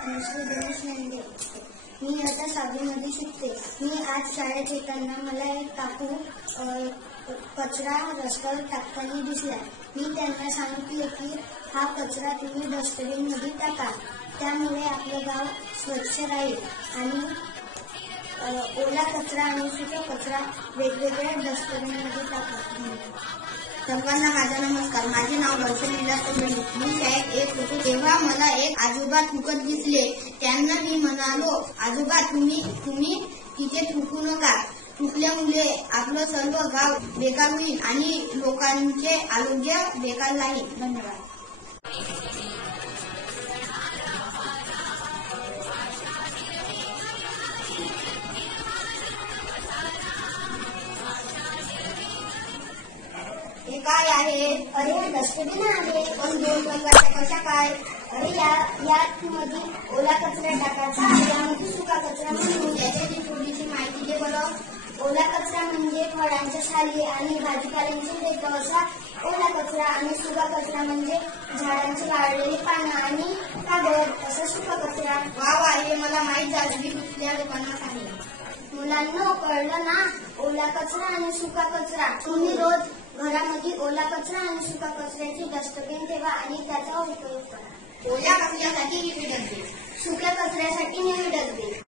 अनुश्री गणेश नंदे. मी आता 6वी मध्ये शिकते. मी आज शाळेत येताना मला एक काकू कचरा रस्त्यावर टाकताना दिसला. मी त्यांना सांगितले की हा कचरा तुम्ही डस्टबिन मध्ये टाका, त्यामुळे आपलं गाव स्वच्छ राहील आणि ओला कचरा आणि सुका कचरा वेगवेगळ्या डस्टबिन मध्ये टाका. सर्वांना माझा नमस्कार. माझे नाव दर्शन विलास चंद्रशेखर. मी शाळेत येत होते तेव्हा मला एक आजोबा थुकत दिसले. त्यांना मी म्हणालो, आजोबा तुम्ही तिथे थुकू नका. थुकल्यामुळे आपलं सर्व गाव बेकार होईल आणि लोकांचे आरोग्य बेकार राहील. धन्यवाद. हे काय आहे? अरे डस्टबिन आहे. पण 2 प्रकारच्या कशा काय? अरे यात मध्ये ओला कचरा टाकायचा आणि यामध्ये सुका कचरा. म्हणून याच्याची थोडीशी माहिती दे बरं. ओला कचरा म्हणजे फळांच्या साली आणि भाजीपाल्यांचे देठ असा ओला कचरा, आणि सुका कचरा म्हणजे झाडांची वाळलेली पानं आणि कागद असा सुका कचरा. वा, हे मला माहित झालं. मी कुठल्या लोकांना सांगेन. मुलांना कळलं ना? ओला कचरा आणि सुका कचरा. तुम्ही रोज घरामध्ये ओला कचरा आणि सुका कचऱ्याची डस्टबिन ठेवा आणि त्याचा उपयोग करा. ओल्या कचऱ्यासाठी निळी डबे, सुक्या कचऱ्यासाठी निळी डबे.